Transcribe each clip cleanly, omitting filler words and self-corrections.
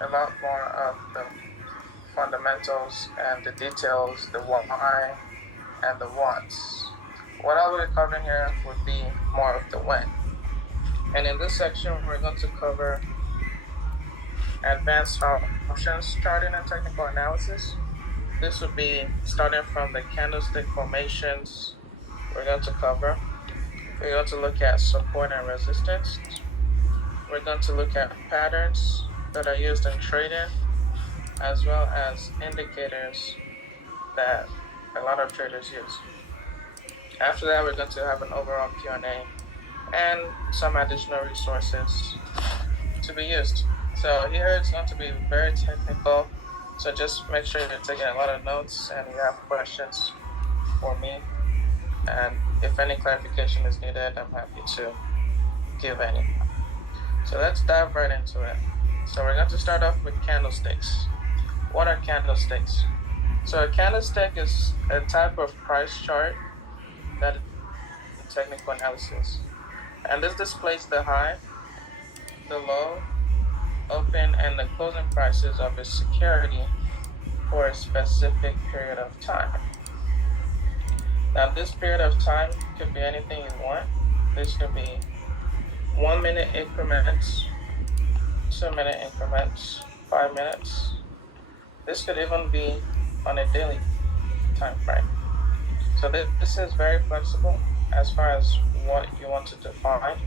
a lot more of the fundamentals and the details, the why and the what's. What I'll be covering here would be more of the when. And in this section, we're going to cover advanced options charting and technical analysis. This would be starting from the candlestick formations we're going to cover. We're going to look at support and resistance. We're going to look at patterns that are used in trading, as well as indicators that a lot of traders use. After that, we're going to have an overall Q&A and some additional resources to be used. So here it's going to be very technical, so just make sure you're taking a lot of notes and you have questions for me. And if any clarification is needed, I'm happy to give any. So let's dive right into it. So we're going to start off with candlesticks. What are candlesticks? So a candlestick is a type of price chart that is technical analysis. And this displays the high, the low, open, and the closing prices of a security for a specific period of time. Now, this period of time could be anything you want. This could be 1 minute increments, 2 minute increments, 5 minutes. This could even be on a daily time frame. So this is very flexible as far as what you want to define.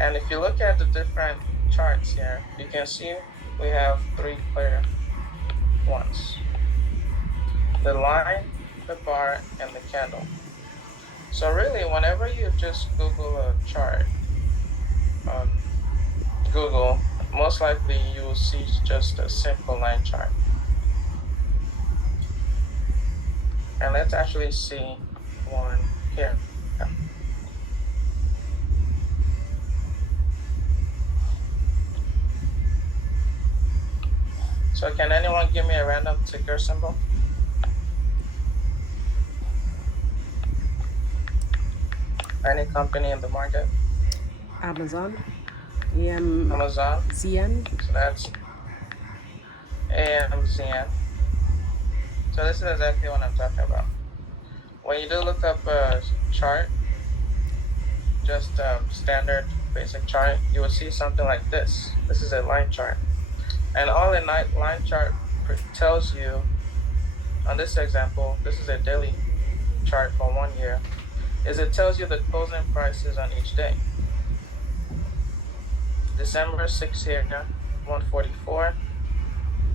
And if you look at the different charts here, you can see we have 3 clear ones: the line, the bar, and the candle. So really, whenever you just Google a chart on Google, most likely you will see just a simple line chart. And let's actually see one here. So can anyone give me a random ticker symbol? Any company in the market? Amazon. Amazon. ZN. So that's AMZN. So this is exactly what I'm talking about. When you do look up a chart, just standard basic chart, you will see something like this. This is a line chart. And all a line chart tells you, on this example, this is a daily chart for 1 year, is it tells you the closing prices on each day. December 6th here, 144.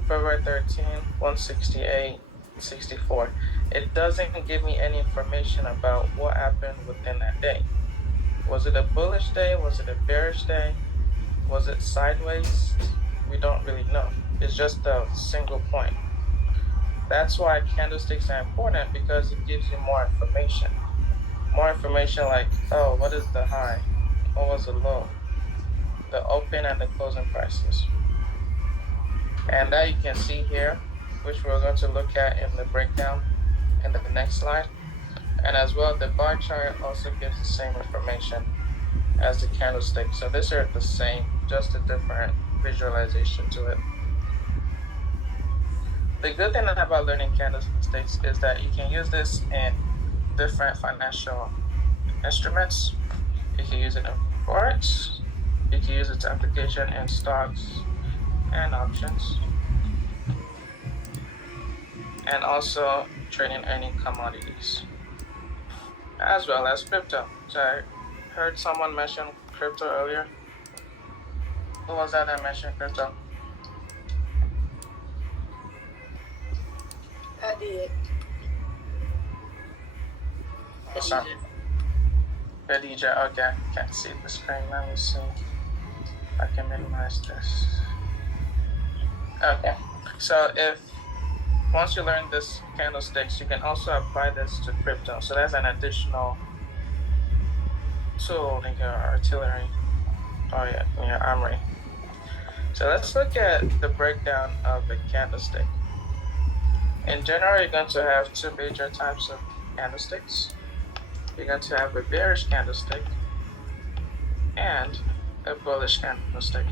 February 13th, 168.64. It doesn't give me any information about what happened within that day. Was it a bullish day? Was it a bearish day? Was it sideways? We don't really know. It's just a single point. That's why candlesticks are important, because it gives you more information. More information like, oh, what is the high? What was the low? The open and the closing prices. And that you can see here, which we're going to look at in the breakdown in the next slide. And as well, the bar chart also gives the same information as the candlestick. So these are the same, just a different visualization to it. The good thing about learning candlesticks is that you can use this in different financial instruments. You can use it in forex. You can use its application in stocks and options, and also trading any commodities, as well as crypto. So I heard someone mention crypto earlier. Who was that mentioned crypto? I did. What's up? Khadija, okay. Can't see the screen. Let me see. I can minimize this. Okay. So if once you learn this candlesticks, you can also apply this to crypto. So that's an additional tool in your artillery or in your armory. So let's look at the breakdown of a candlestick. In general, you're going to have 2 major types of candlesticks. You're going to have a bearish candlestick and a bullish candlestick.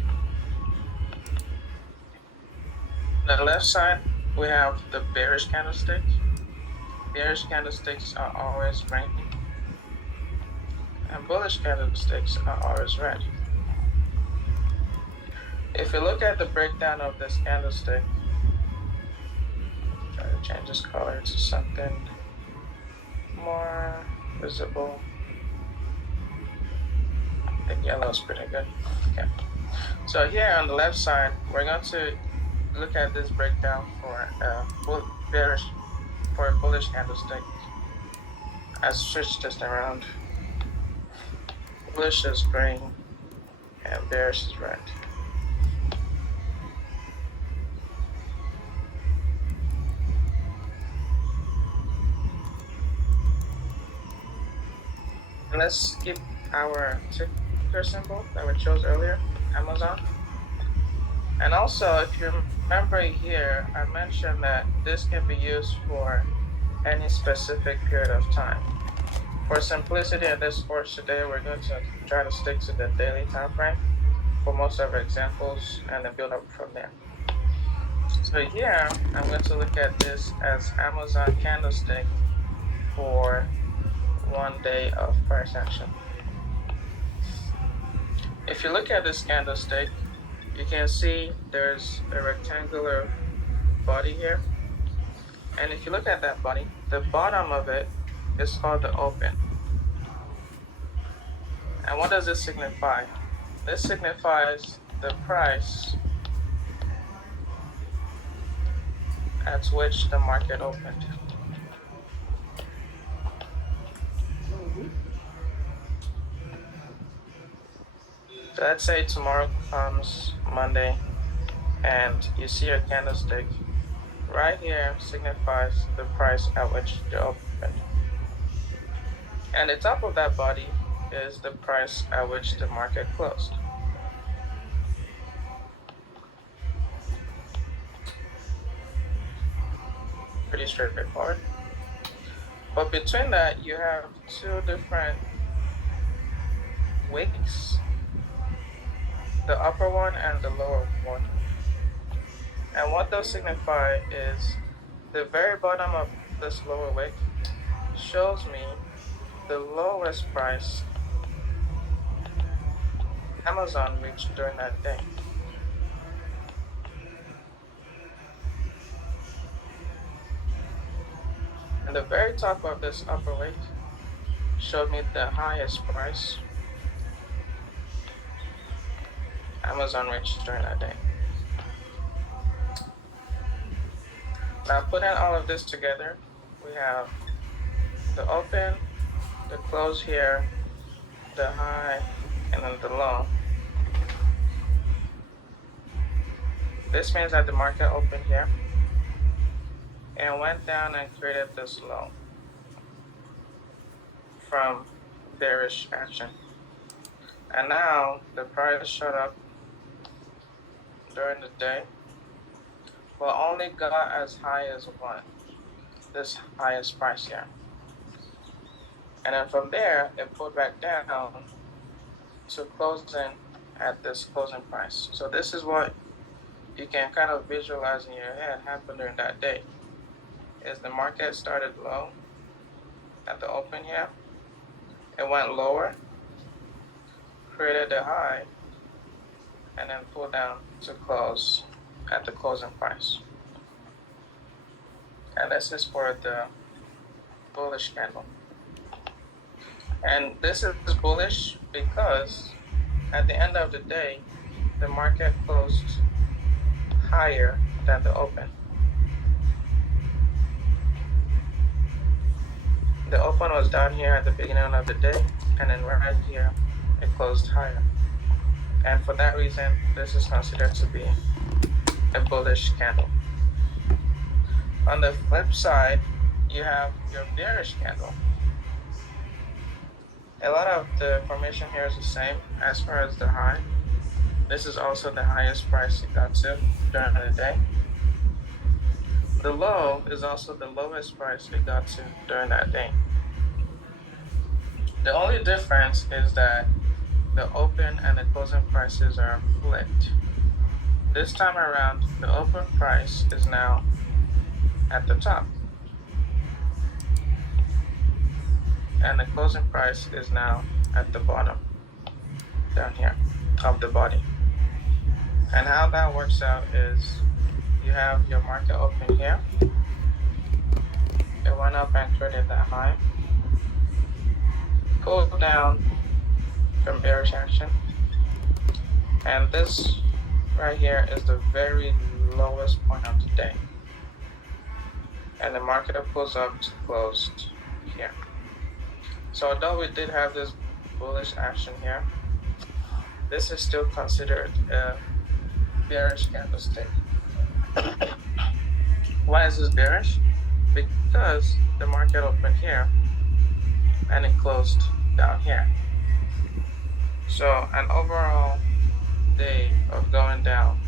On the left side, we have the bearish candlestick. Bearish candlesticks are always green, and bullish candlesticks are always red. If you look at the breakdown of this candlestick, try to change this color to something more visible. I think yellow is pretty good. Okay. So here on the left side, we're going to look at this breakdown for a bullish candlestick. I switched this around. Bullish is green and bearish is red. And let's skip our ticker symbol that we chose earlier, Amazon. And also, if you remember here, I mentioned that this can be used for any specific period of time. For simplicity in this course today, we're going to try to stick to the daily time frame for most of our examples and then build up from there. So here, I'm going to look at this as Amazon candlestick for 1 day of price action. If you look at this candlestick, you can see there's a rectangular body here. And if you look at that body, the bottom of it is called the open. And what does this signify? This signifies the price at which the market opened. So let's say tomorrow comes Monday and you see a candlestick. Right here signifies the price at which you opened. And the top of that body is the price at which the market closed. Pretty straightforward. But between that, you have two different wicks, the upper one and the lower one. And what those signify is the very bottom of this lower wick shows me the lowest price Amazon reached during that day. And the very top of this upper wick showed me the highest price Amazon reached during that day. Now putting all of this together, we have the open, the close here, the high, and then the low. This means that the market opened here and went down and created this low from bearish action. And now the price shot up during the day, but only got as high as one, this highest price here. And then from there, it pulled back down to closing at this closing price. So this is what you can kind of visualize in your head happened during that day. Is the market started low at the open here, it went lower, created a high, and then pulled down to close at the closing price. And this is for the bullish candle. And this is bullish because at the end of the day, the market closed higher than the open. The open was down here at the beginning of the day, and then right here, it closed higher. And for that reason, this is considered to be a bullish candle. On the flip side, you have your bearish candle. A lot of the formation here is the same as far as the high. This is also the highest price it got to during the day. The low is also the lowest price it got to during that day. The only difference is that the open and the closing prices are flipped. This time around, the open price is now at the top, and the closing price is now at the bottom, down here, of the body. And how that works out is you have your market open here. It went up and created that high, pulled down from bearish action, and this right here is the very lowest point of the day. And the market pulls up to close here. So although we did have this bullish action here, this is still considered a bearish candlestick. Why is this bearish? Because the market opened here and it closed down here. So an overall day of going down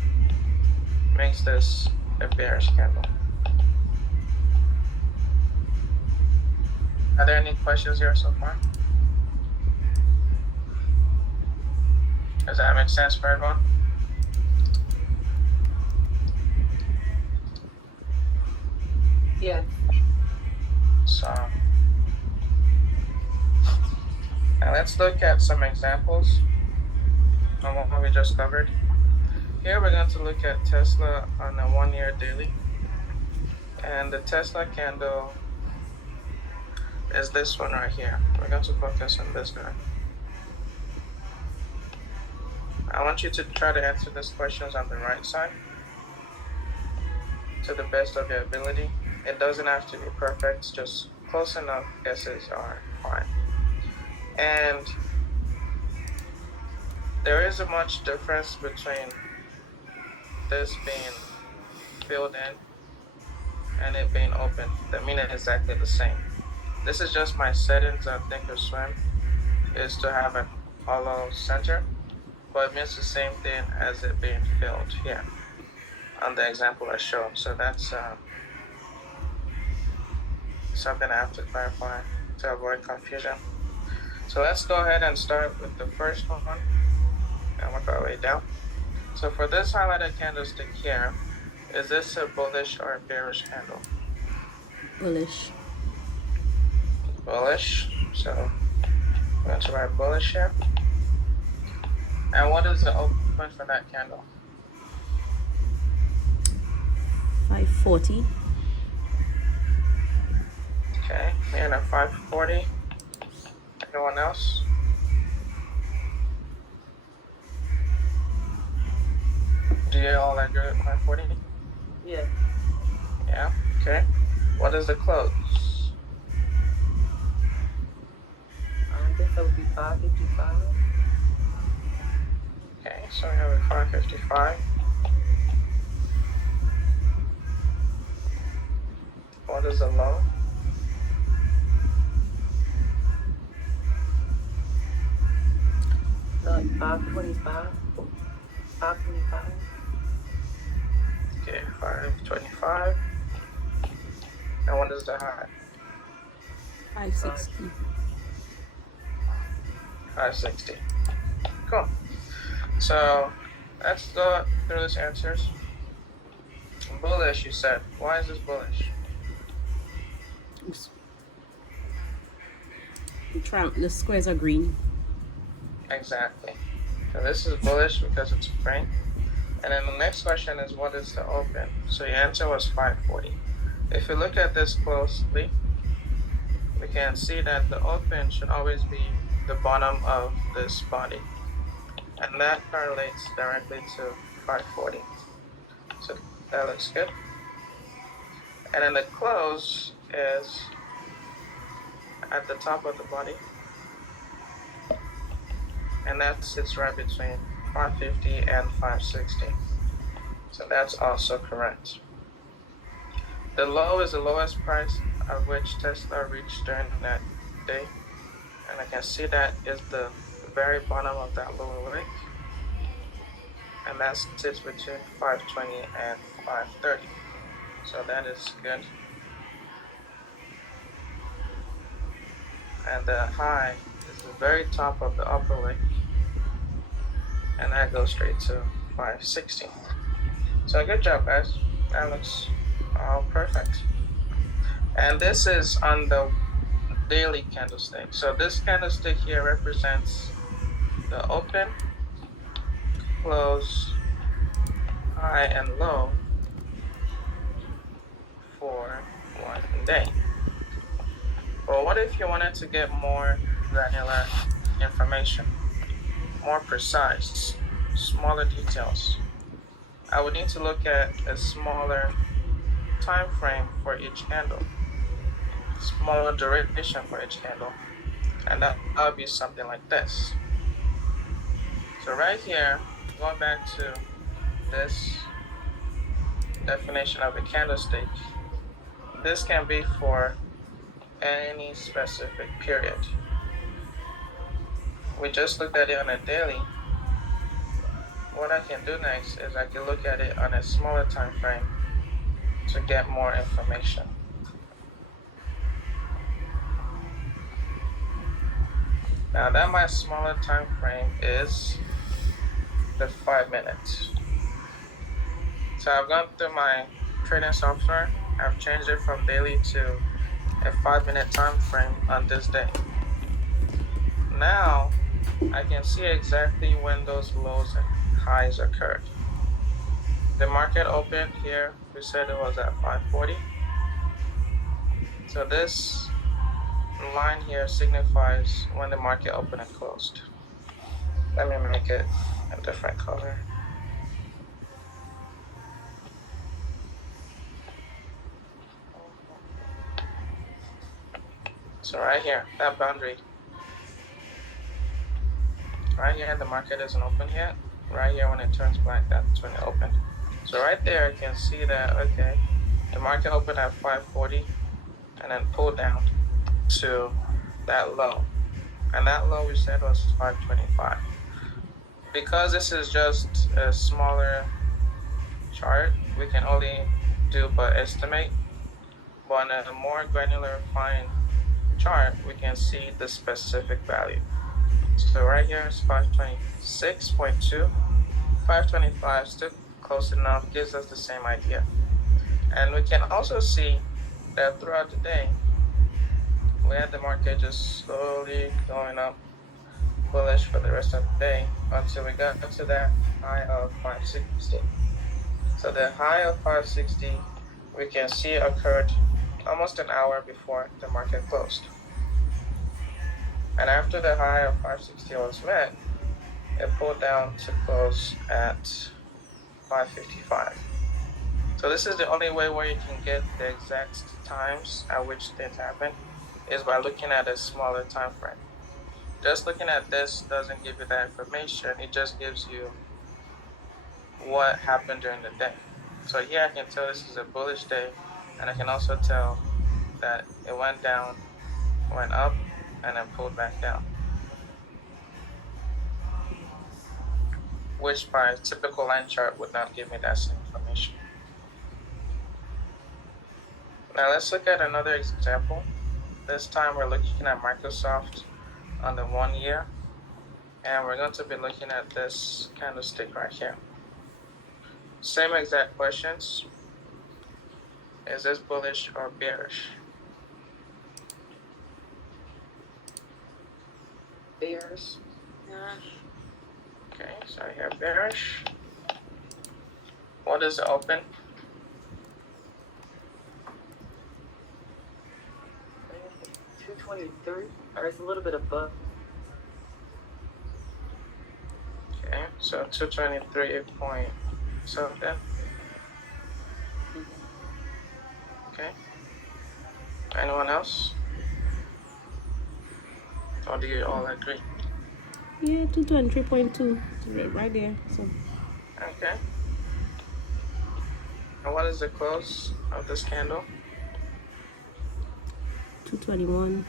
makes this a bearish candle. Are there any questions here so far? Does that make sense for everyone? Yeah. So now let's look at some examples on what we just covered. Here we're going to look at Tesla on a 1-year daily. And the Tesla candle is this one right here. We're going to focus on this guy. I want you to try to answer these questions on the right side to the best of your ability. It doesn't have to be perfect, just close enough guesses are fine. And there is a much difference between this being filled in and it being open. They mean exactly the same. This is just my settings on Thinkorswim, is to have an hollow center, but it means the same thing as it being filled here on the example I showed. So that's something I have to clarify to avoid confusion. So let's go ahead and start with the first one and work our way down. So for this highlighted candlestick here, is this a bullish or a bearish candle? Bullish. Bullish. So I'm going to write bullish here. And what is the open for that candle? 540. Okay, and a 540. Anyone else? Do you all agree with 540? Yeah. Yeah, okay. What is the close? I guess that would be 555. Okay, so we have a 555. What is the low? Like 525. 525. Okay, 525. And what is the high? 560. 560. Cool. So let's go through these answers. Bullish, you said. Why is this bullish? Oops. The squares are green. Exactly. So this is bullish because it's green. And then the next question is, what is the open? So your answer was 540. If you look at this closely, we can see that the open should always be the bottom of this body. And that correlates directly to 540. So that looks good. And then the close is at the top of the body. And that sits right between 550 and 560. So that's also correct. The low is the lowest price at which Tesla reached during that day. And I can see that is the very bottom of that lower wick. And that sits between 520 and 530. So that is good. And the high is the very top of the upper wick. And that goes straight to 560. So good job, guys. That looks perfect. And this is on the daily candlestick. So this candlestick here represents the open, close, high, and low for one day. Well, what if you wanted to get more granular information, more precise, smaller details? I would need to look at a smaller time frame for each candle, smaller duration for each candle, and that would be something like this. So right here, going back to this definition of a candlestick, this can be for any specific period. We just looked at it on a daily. What I can do next is I can look at it on a smaller time frame to get more information. Now that my smaller time frame is the 5 minutes. So I've gone through my trading software. I've changed it from daily to a 5-minute time frame on this day. Now I can see exactly when those lows and highs occurred. The market opened here, we said it was at 540. So this line here signifies when the market opened and closed. Let me make it a different color. So right here, that boundary, right here the market isn't open yet. Right here when it turns black, that's when it opened. So right there I can see that, okay, the market opened at 540 and then pulled down to that low. And that low we said was 525. Because this is just a smaller chart, we can only do but estimate. But on a more granular fine chart, we can see the specific value. So right here is 526.2. 525 still close enough, gives us the same idea. And we can also see that throughout the day, we had the market just slowly going up bullish for the rest of the day until we got to that high of 560. So the high of 560 we can see occurred almost an hour before the market closed. And after the high of 560 was met, it pulled down to close at 555. So this is the only way where you can get the exact times at which things happen, is by looking at a smaller time frame. Just looking at this doesn't give you that information, it just gives you what happened during the day. So here I can tell this is a bullish day, and I can also tell that it went down, went up, and then pulled back down, which by a typical line chart would not give me that same information. Now let's look at another example. This time we're looking at Microsoft on the 1 year, and we're going to be looking at this candlestick right here. Same exact questions. Is this bullish or bearish? Bears. Okay, so here bearish. What is the open? 223, or it's a little bit above. Okay, so 223 point something. Okay. Anyone else? Or do you all agree? Yeah, 223.2. Right there. So Okay. And what is the close of this candle? 221.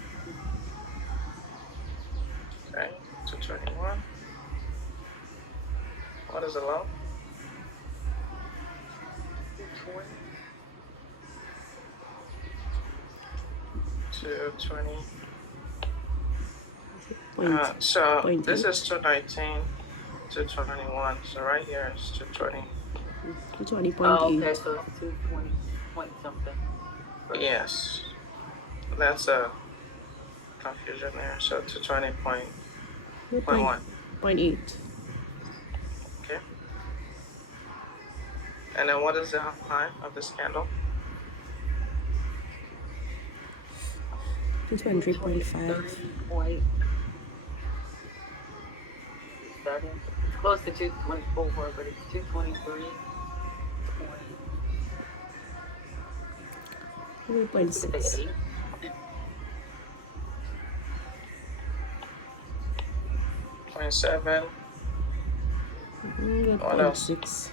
Okay, 221. What is the low? 220. So Point this eight. is 219, 221. So right here is 220. Oh, 220.8. okay, so it's 220 point something. Yes, that's a confusion there. So 220.1. 0.8. Okay. And then what is the high of this candle? 223.5. 30 point. Starting. It's close to 224, but it's 223 point. We could say 3.6. 8. 0.7. What else? 0.6.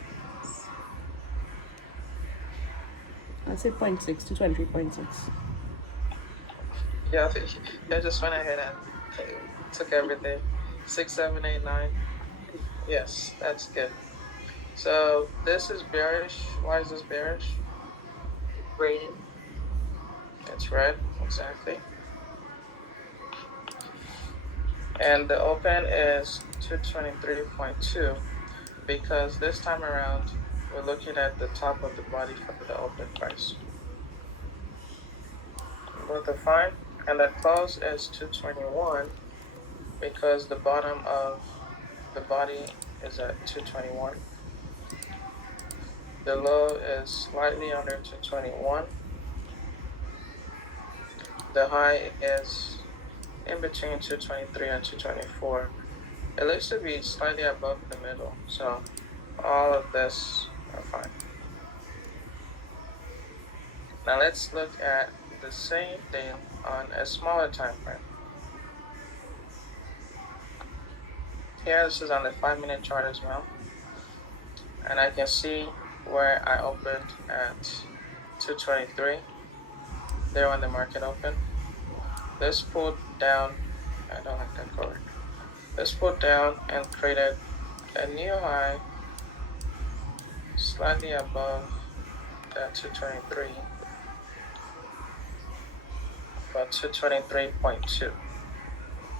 I'd say 0.6 to 23.6. Yeah, I just went ahead and took everything. 6, 7, 8, 9. Yes, that's good. So this is bearish. Why is this bearish? Rated. It's red, exactly. And the open is 223.2 because this time around we're looking at the top of the body for the open price. Both are fine. And the close is 221 because the bottom of the body is at 221. The low is slightly under 221. The high is in between 223 and 224. It looks to be slightly above the middle, so all of this are fine. Now let's look at the same thing on a smaller time frame. Here, this is on the 5-minute chart as well. And I can see where I opened at 223. There when the market opened. This pulled down. I don't like that color. This pulled down and created a new high slightly above that 223, but 223.2.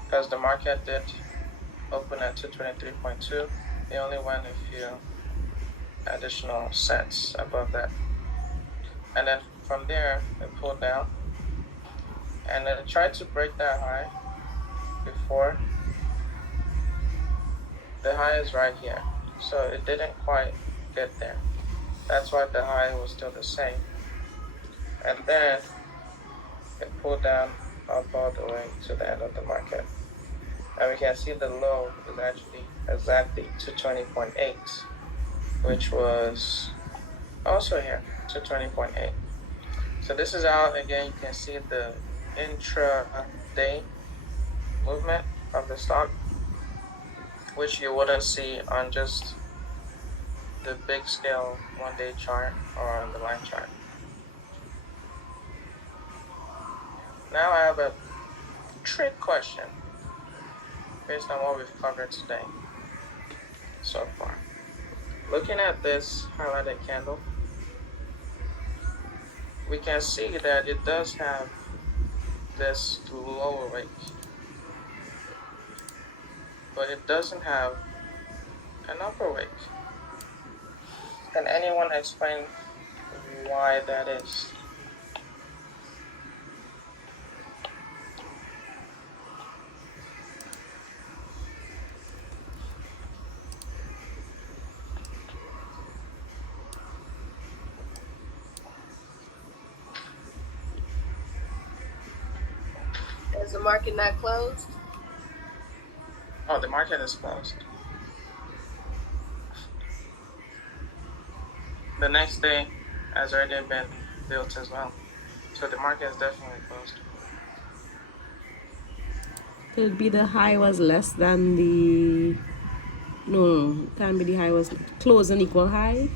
Because the market did open at 223.2, it only went a few additional cents above that. And then from there, it pulled down. And then it tried to break that high before. The high is right here. So it didn't quite get there. That's why the high was still the same. And then it pulled down up all the way to the end of the market. And we can see the low is actually exactly 220.8, which was also here, 220.8. So this is how, again, you can see the intraday movement of the stock, which you wouldn't see on just the big scale 1-day chart or on the line chart. Now I have a trick question based on what we've covered today so far. Looking at this highlighted candle, we can see that it does have this lower wick, but it doesn't have an upper wick. Can anyone explain why that is? Is the market not closed? Oh, the market is closed. The next day has already been built as well. So the market is definitely closed. It'll be the high was less than the. No, can't be the high was close and equal high.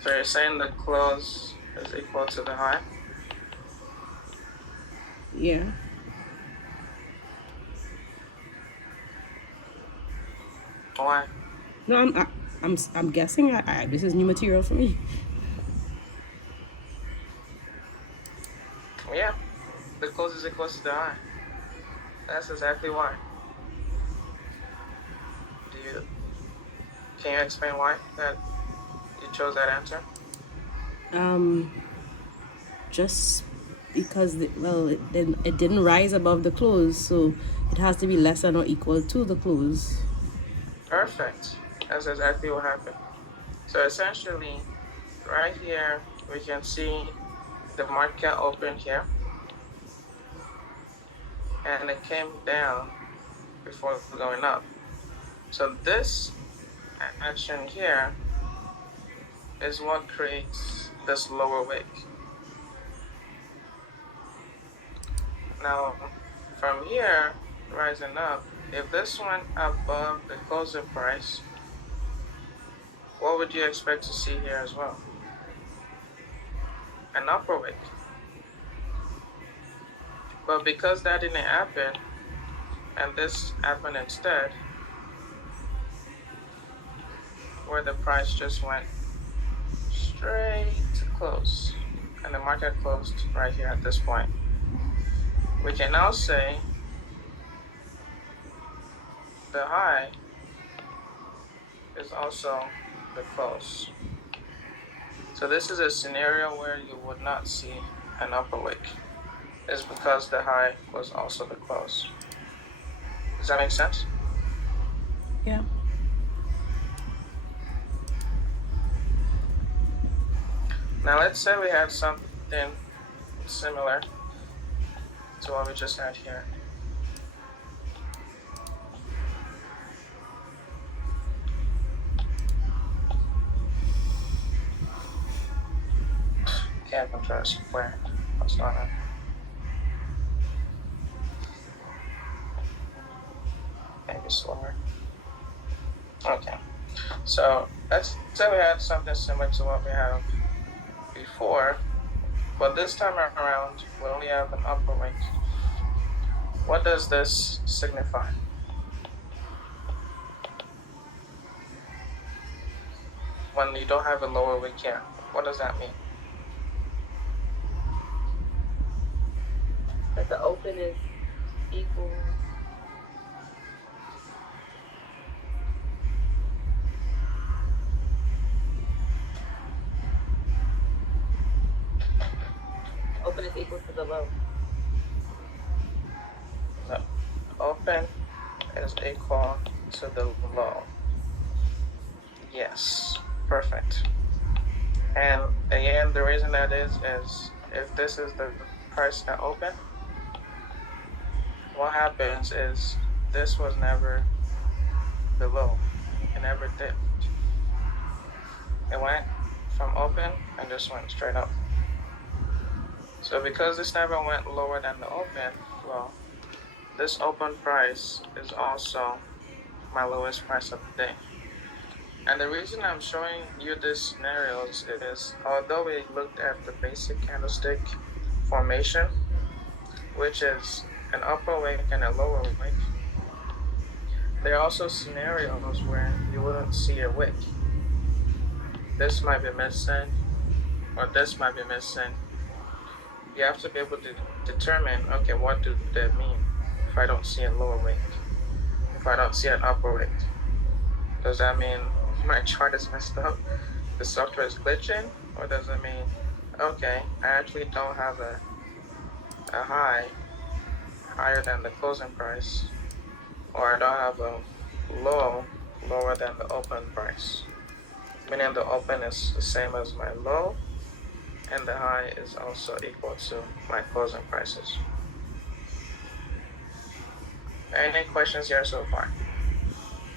So you're saying the close is equal to the high? Yeah. Why? No, I'm guessing. This is new material for me. Yeah, the close is equal to the high. That's exactly why. Do you Can you explain why that you chose that answer? Just because it didn't rise above the close, so it has to be less than or equal to the close. Perfect. That's exactly what happened. So essentially, right here, we can see the market open here, and it came down before going up. So this action here is what creates this lower wick. Now, from here, rising up, if this went above the closing price, what would you expect to see here as well? An upper wick. But because that didn't happen, and this happened instead, where the price just went straight to close, and the market closed right here at this point, we can now say the high is also the close. So this is a scenario where you would not see an upper wick. It's because the high was also the close. Does that make sense? Yeah. Now let's say we had something similar to what we just had here. Can't control square. What's going on? Maybe slower. Okay. So let's say we had something similar to what we have before, but this time around we only have an upper wick. What does this signify? When you don't have a lower wick here, what does that mean? That the open is equal. Open is equal to the low. The open is equal to the low. Yes, perfect. And again, the reason that is if this is the price at open, what happens is this was never the low. It never dipped. It went from open and just went straight up. So because this never went lower than the open, well, this open price is also my lowest price of the day. And the reason I'm showing you these scenarios is, although we looked at the basic candlestick formation, which is an upper wick and a lower wick, there are also scenarios where you wouldn't see a wick. This might be missing, or this might be missing. You have to be able to determine, okay, what do they mean if I don't see a lower wick? If I don't see an upper wick? Does that mean my chart is messed up? The software is glitching? Or does it mean, okay, I actually don't have a high higher than the closing price, or I don't have a low lower than the open price? Meaning the open is the same as my low, and the high is also equal to my closing prices. Any questions here so far?